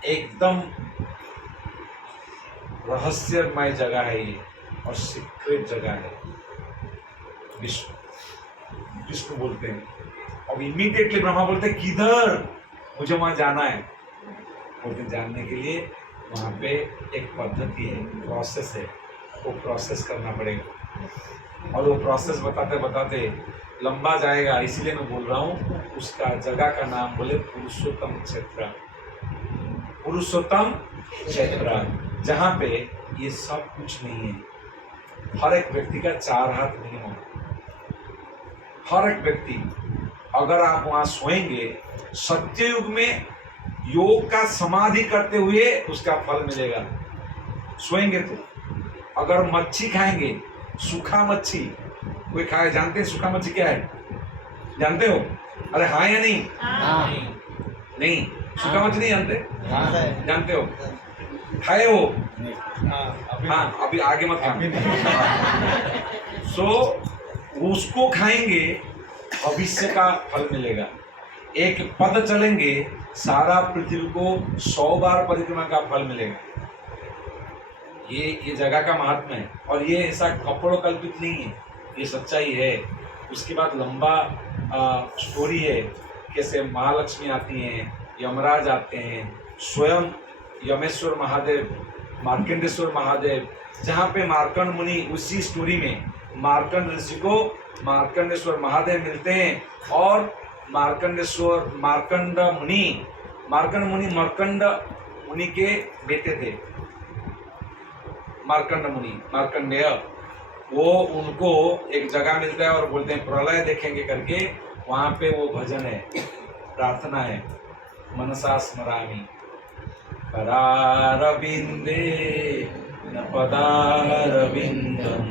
एकदम रहस्यमय जगह है ये और सीक्रेट जगह है। विष्णु विष्णु बोलते हैं। अब इमीडिएटली ब्रह्मा बोलते हैं किधर, मुझे वहां जाना है। बोलते जानने के लिए वहां पे एक पद्धति है, प्रोसेस है, वो प्रोसेस करना पड़ेगा और वो प्रोसेस बताते बताते लंबा जाएगा। इसीलिए मैं बोल रहा हूँ उसका जगह का नाम बोले पुरुषोत्तम क्षेत्र। पुरुषोत्तम क्षेत्र जहाँ पे ये सब कुछ नहीं है। हर एक व्यक्ति का 4 हाथ मिनिमम, हर एक व्यक्ति। अगर आप वहां सोएंगे, सत्ययुग में योग का समाधि करते हुए उसका फल मिलेगा। सोएंगे तो अगर मच्छी खाएंगे, सूखा मच्छी कोई खाए, जानते हैं सूखा मच्छी क्या है? जानते हो? अरे हाँ या नहीं? हाँ नहीं, सूखा मच्छी नहीं जानते? हाँ जानते हो? खाए हो? नहीं। हाँ, अभी आगे मत खाना। सो उसको खाएंगे, भविष्य का फल मिलेगा। एक पद चलेंगे, सारा पृथ्वी को 100 बार परिक्रमा का फल मिलेगा। ये जगह का महात्मा है और ये ऐसा कपड़ों कल्पित नहीं है, ये सच्चाई है। उसके बाद लंबा स्टोरी है, कैसे महालक्ष्मी आती हैं, यमराज आते हैं, स्वयं यमेश्वर महादेव, मार्कंडेश्वर महादेव, जहाँ पे मार्कंड मुनि, उसी स्टोरी में मार्कंड ऋषि को मार्कंडेश्वर महादेव मिलते हैं और मार्कंड मुनि मर्कंड मुनि के बेटे थे। मार्कंड मुनि, मार्कंडेय, वो उनको एक जगह मिलता है और बोलते हैं प्रलय देखेंगे करके। वहाँ पे वो भजन है, प्रार्थना है, मनसा स्मरामि करारविंदे न पदारविंदम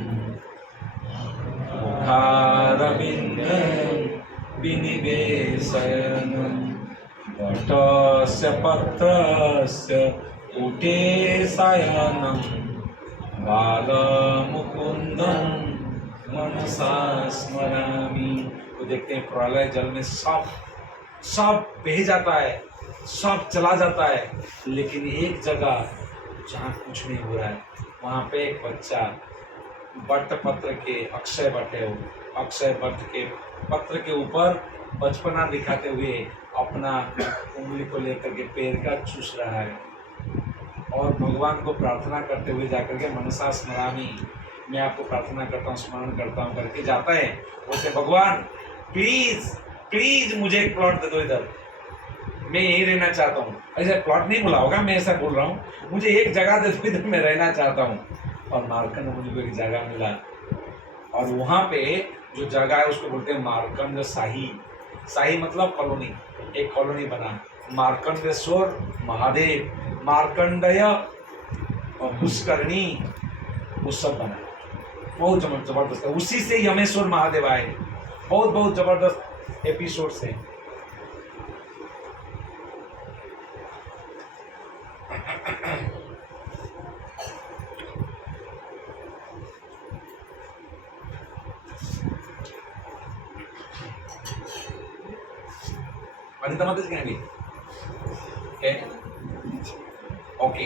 मुखारविंदम विनिवेशयनम वटस्य पत्रस्य उटे शयनम बालमुकुंदम मनसा स्मरामि। तो देखते हैं प्रलय जल में सब बह जाता है, सब चला जाता है, लेकिन एक जगह जहाँ कुछ नहीं हो रहा है, वहाँ पे एक बच्चा बट पत्र के, अक्षय बट है वो, अक्षय बट के पत्र के ऊपर बचपना दिखाते हुए अपना उंगली को लेकर के पैर का चूस रहा है और भगवान को प्रार्थना करते हुए जाकर के मनसा स्मरामि, मैं आपको प्रार्थना करता हूँ, स्मरण करता हूँ करके जाता है। बोलते भगवान प्लीज प्लीज मुझे एक प्लॉट दे दो, इधर मैं यहीं रहना चाहता हूँ। ऐसा प्लॉट नहीं बोला होगा, मैं ऐसा बोल रहा हूँ, मुझे एक जगह दे दो, इधर मैं रहना चाहता हूँ। और मार्कंड मुनि को एक जगह मिला और वहाँ पे जो जगह है उसको बोलते हैं मार्कंड शाही। शाही मतलब कॉलोनी, एक कॉलोनी बना, मार्कंडेश्वर महादेव, मार्कंडेय पुष्करणी, वो सब बना। बहुत जबरदस्त है। उसी से यमेश्वर महादेव आए। बहुत जबरदस्त एपिसोड से। अनिता मत क्या ओके।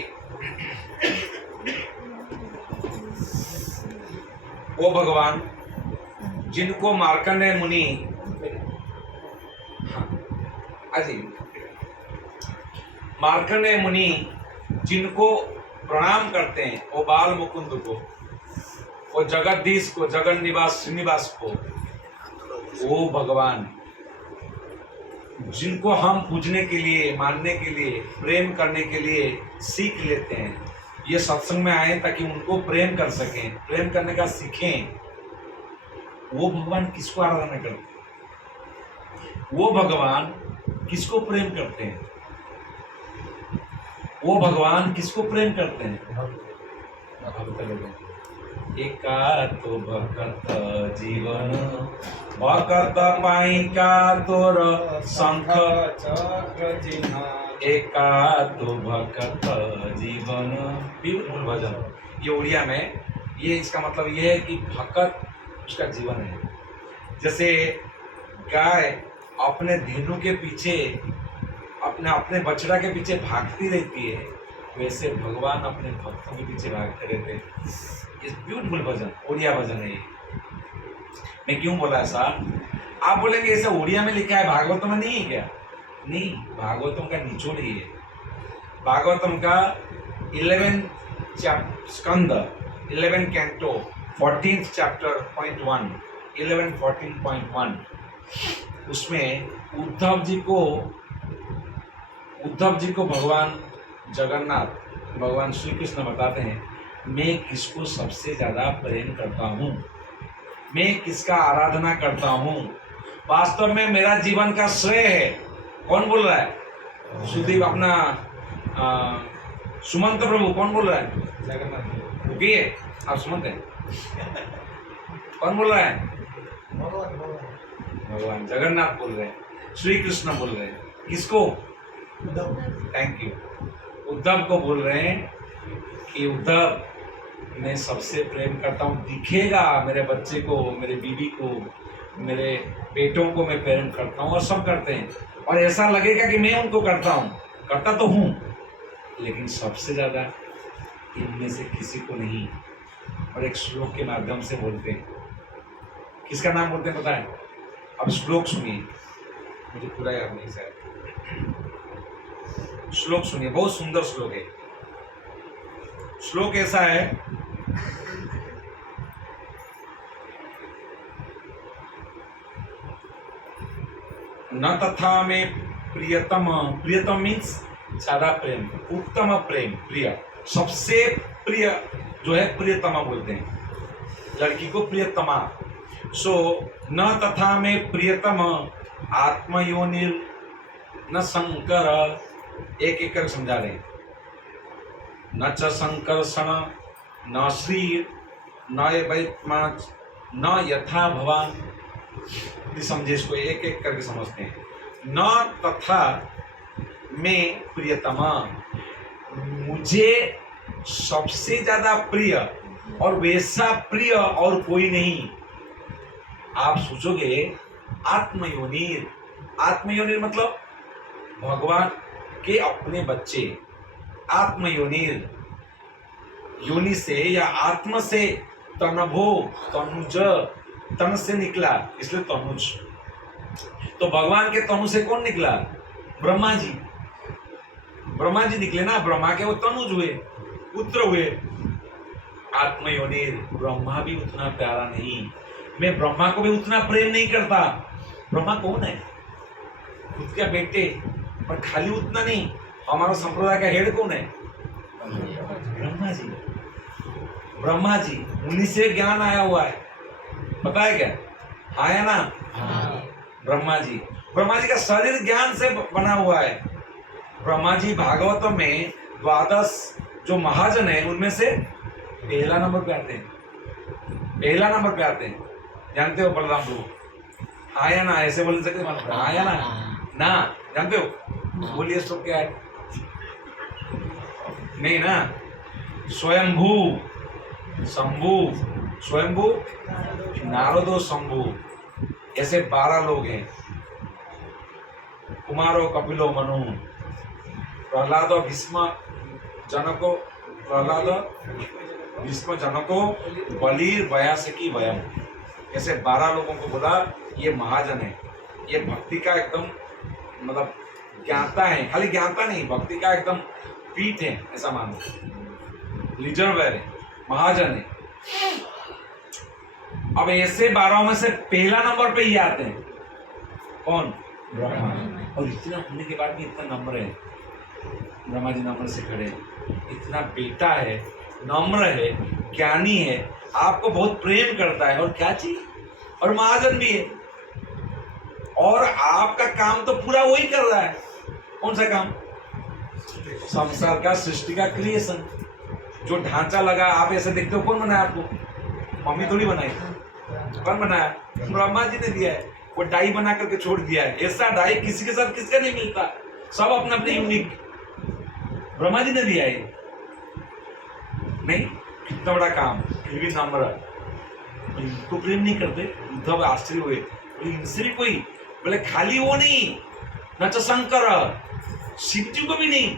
वो भगवान जिनको मार्कंडेय मुनि, अजी मार्कंडेय मुनि जिनको प्रणाम करते हैं, वो बाल मुकुंद को, वो जगदीश को, जगन निवास श्रीनिवास को, वो भगवान जिनको हम पूजने के लिए, मानने के लिए, प्रेम करने के लिए सीख लेते हैं। ये सत्संग में आए ताकि उनको प्रेम कर सकें, प्रेम करने का सीखें। वो भगवान किसको आराधना करते हैं? वो भगवान किसको प्रेम करते हैं? वो भगवान किसको प्रेम करते हैं? एका तो भक्त जीवन भक्त पाई का तोर शंख चक्र चिन्ह, एका तो भक्त जीवन, ब्यूटीफुल भजन। ये उड़िया में, ये इसका मतलब ये है कि भक्त उसका जीवन है। जैसे गाय अपने धेनु के पीछे, अपने बछड़ा के पीछे भागती रहती है वैसे भगवान अपने भक्तों के पीछे भागते रहते। इस ब्यूटीफुल भजन, उड़िया भजन है ये। मैं क्यों बोला ऐसा? आप बोलेंगे ऐसा उड़िया में लिखा है, भागवतम में नहीं है क्या? नहीं, भागवतम का निचोड़ ही है। भागवतम का 11 स्कंद, 11 कैंटो, 14th चैप्टर .1, 11:14.1, उसमें उद्धव जी को भगवान जगन्नाथ, भगवान श्री कृष्ण बताते हैं, मैं किसको सबसे ज्यादा प्रेम करता हूँ, मैं किसका आराधना करता हूँ, वास्तव में मेरा जीवन का श्रेय है। कौन बोल रहा है? सुदीप अपना सुमंत प्रभु कौन बोल रहा है? जगन्नाथ रुकिए, आप सुमंत हैं? कौन बोल रहा है? भगवान जगन्नाथ बोल रहे हैं, श्री कृष्ण बोल रहे हैं। किसको? थैंक यू, उद्धव को बोल रहे हैं कि उद्धव, मैं सबसे प्रेम करता हूँ, दिखेगा मेरे बच्चे को, मेरे बीवी को, मेरे बेटों को मैं प्रेम करता हूँ, और सब करते हैं, और ऐसा लगेगा कि मैं उनको करता हूँ, करता तो हूँ, लेकिन सबसे ज़्यादा इनमें से किसी को नहीं। और एक श्लोक के माध्यम से बोलते हैं। किसका नाम बोलते हैं पता है? अब श्लोक सुनिए, मुझे पूरा याद नहीं शायद। श्लोक सुनिए, बहुत सुंदर श्लोक है। श्लोक ऐसा है, न तथा में प्रियतम, प्रियतम मीन्स ज्यादा प्रेम, उत्तम प्रेम, प्रिय, सबसे प्रिय जो है प्रियतमा बोलते हैं, लड़की को प्रियतमा। सो न तथा में प्रियतम आत्मयोनिर न शंकर, एक एक कर समझा रहे हैं। न च संकर्षण न श्री न वैत्मा न यथा भवान। समझे इसको, एक एक करके समझते हैं। न तथा में प्रियतमा, मुझे सबसे ज्यादा प्रिय और वैसा प्रिय और कोई नहीं। आप सोचोगे आत्मयोनिर, आत्मयोनिर मतलब भगवान के अपने बच्चे। आत्मयोनिर, योनि से या आत्म से, तनभो, तनुज, तन से निकला इसलिए तनुज। तो भगवान के तनु से कौन निकला? ब्रह्मा जी। ब्रह्मा जी निकले ना, ब्रह्मा के वो तनुज हुए, पुत्र हुए। आत्मयोनिर, ब्रह्मा भी उतना प्यारा नहीं, मैं ब्रह्मा को भी उतना प्रेम नहीं करता। ब्रह्मा कौन है? खुद के बेटे, पर खाली उतना नहीं। हमारा संप्रदाय का हेड कौन है? ब्रह्मा जी। ब्रह्मा जी, उन्हीं से ज्ञान आया हुआ है, पता है क्या? आया ना? ब्रह्मा जी, ब्रह्मा जी का शरीर ज्ञान से बना हुआ है। ब्रह्मा जी भागवत में 12 जो महाजन है उनमें से पहला नंबर पे आते हैं, पहला नंबर पे आते हैं। जानते हो बलराम प्रभु? आया ना, ऐसे बोल सकते? आया ना, ना जानते हो? बोलिए तो क्या है? नहीं ना। स्वयंभू, शंभू, स्वयंभू, नारदो, शंभू, ऐसे 12 लोग हैं। कुमारो, कपिलो, मनु, प्रहलादो, भीष्म, जनको, प्रहलाद, भीष्म, जनको, बलिर, वयासकी, वयम, ऐसे 12 लोगों को बोला ये महाजन है, ये भक्ति का एकदम मतलब ज्ञाता है। खाली ज्ञाता नहीं, भक्ति का एकदम पीठ है, ऐसा मानो, रिजर्वर है, महाजन है। अब ऐसे 12 में से पहला नंबर पे ही आते हैं कौन? ब्रह्मा। और इतना होने के बाद भी इतना नम्र है, ब्रह्मा जी नम्र से खड़े, इतना बेटा है, नम्र है, ज्ञानी है, आपको बहुत प्रेम करता है, और क्या चाहिए? और महाजन भी है, और आपका काम तो पूरा वही कर रहा है। कौन सा काम? संसार का, सृष्टि का क्रिएशन, जो ढांचा लगा। आप ऐसे देखते हो, कौन बनाया आपको? मम्मी थोड़ी बनाई, कौन बनाया? ब्रह्मा जी ने दिया है। वो डाई बना करके छोड़ दिया है। ऐसा डाई किसी के साथ किसका नहीं मिलता, सब अपने अपने यूनिक, ब्रह्मा जी ने दिया है। नहीं, कितना बड़ा काम, फिर भी नम्र, इनको प्रेम नहीं करते। उद्धव आश्चर्य हुए, बोले इनसे भी कोई? बोले खाली वो नहीं, न तो शंकर, शिव जी को भी नहीं,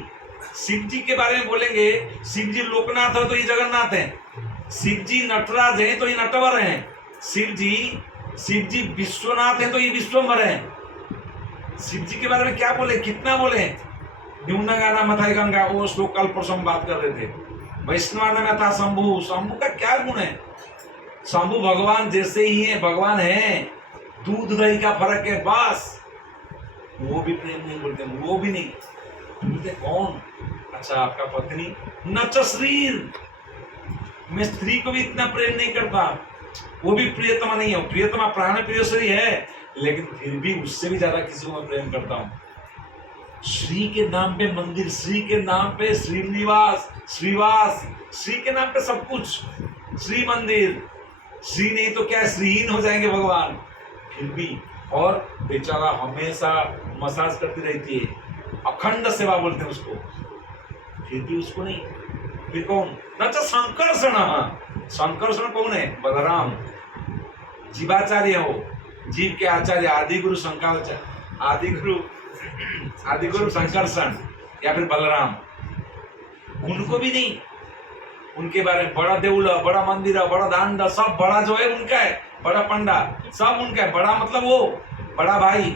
शिव जी के बारे में बोलेंगे, शिव जी लोकनाथ है तो ये जगन्नाथ है, शिव जी नटराज है तो ये नटवर है, शिव जी विश्वनाथ है तो ये विश्वम्भर है। शिव जी के बारे में क्या बोले, कितना बोले। न्यूना गाना मथाई गंगा, वो श्लोक कल परसों बात कर रहे थे। वैष्णवान में था शंभु, शंभु का क्या गुण है। शंभु भगवान जैसे ही है, भगवान है, दूध दही का फर्क है बस। वो भी प्रेम नहीं बोलते, वो भी नहीं बोलते। कौन? अच्छा आपका पत्नी, नच शरीर। मैं स्त्री को भी इतना प्रेम नहीं करता, वो भी प्रियतमा नहीं है। प्रियतमा प्राण प्रियसरी है, लेकिन फिर भी उससे भी ज्यादा किसी को मैं प्रेम करता हूँ। श्री के नाम पे मंदिर, श्री के नाम पे श्रीनिवास, श्रीवास, श्री के नाम पे सब कुछ, श्री मंदिर। श्री नहीं तो क्या, श्रीहीन हो जाएंगे भगवान। फिर भी, और बेचारा हमेशा मसाज करती रहती है, अखंड सेवा बोलते हैं उसको, फिर भी उसको नहीं। फिर कौन? न तो संकर्षण। संकर्षण कौन है? बलराम। जीवाचार्य हो, जीव के आचार्य, आदि गुरु शंकराचार्य, आदि गुरु शंकरषण या फिर बलराम। उनको भी नहीं, उनके बारे में बड़ा देउल, बड़ा मंदिर, बड़ा दांड, सब बड़ा जो है उनका है, बड़ा पंडा सब उनका है। बड़ा मतलब वो बड़ा भाई,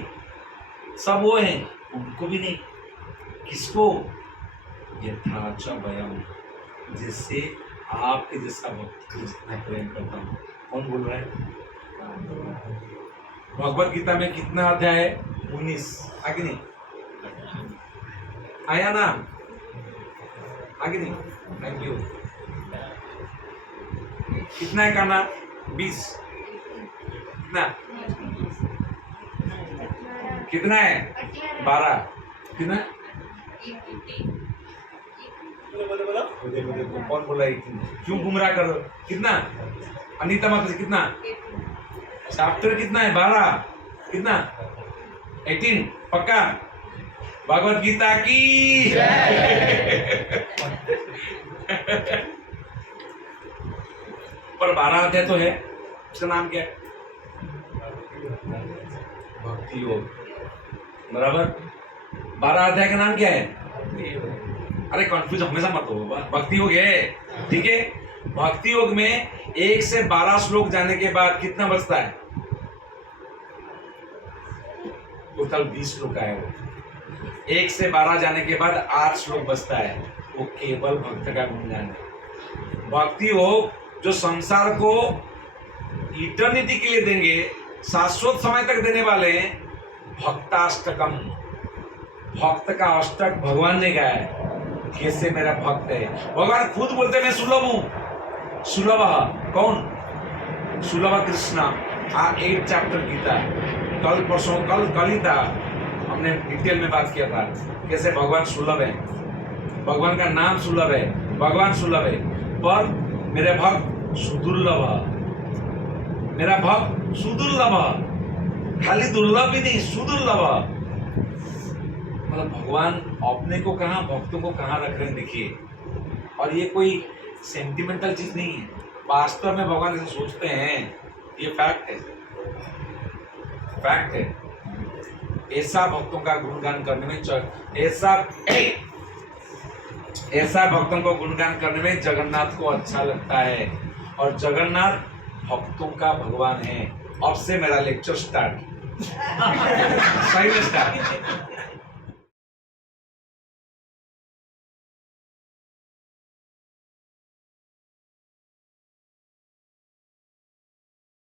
सब वो है, उनको भी नहीं। किसको? यथाच वयम, जिससे आपके जैसा भक्त को जितना प्रेम करता हूँ। कौन बोल रहा है? भगवत गीता में कितना अध्याय है? 19। आगे नहीं आया ना? आगे नहीं। Thank you. कितना है काना? 20। कितना है? 12। कितना? कौन बोला? क्यों गुमराह करो? कितना? अनीता माता कितना? चैप्टर कितना है? 12। कितना? 18। पक्का? भगवत गीता की पर 12 अध्याय तो है। उसका नाम क्या है? भक्ति योग। बराबर। 12 अध्याय का नाम क्या है? अरे कंफ्यूज हमेशा मत हो, भक्ति योग है, ठीक है। भक्ति योग में 1 से 12 श्लोक जाने के बाद कितना बचता है? टोटल 20 श्लोक है वो। 1 से 12 जाने के बाद 8 श्लोक बचता है, वो केवल भक्त का गुणगान है। भक्ति योग जो संसार को इटर्निटी के लिए देंगे, शाश्वत समय तक देने वाले, भक्ताष्टकम, भक्त का अष्टक भगवान ने गाया है। कैसे मेरा भक्त है, भगवान खुद बोलते मैं सुलभ हूं। सुलभ कौन? सुलभ कृष्णा। 8 चैप्टर गीता, कल परसों कल ही था, हमने डिटेल में बात किया था कैसे भगवान सुलभ है, भगवान का नाम सुलभ है, भगवान सुलभ है। पर मेरे भक्त सुदुर्लभ, मेरा भक्त सुदुर्लभ, खाली दुर्लभ ही नहीं, सुदुर्लभ। मतलब भगवान अपने को कहाँ, भक्तों को कहाँ रख रहे हैं, देखिए। और ये कोई सेंटिमेंटल चीज नहीं है, वास्तव में भगवान ऐसे सोचते हैं, ये फैक्ट है, फैक्ट है। ऐसा भक्तों का गुणगान करने में ऐसा भक्तों को गुणगान करने में जगन्नाथ को अच्छा लगता है, और जगन्नाथ भक्तों का भगवान है। अब से मेरा लेक्चर स्टार्ट। सही में स्टार्ट।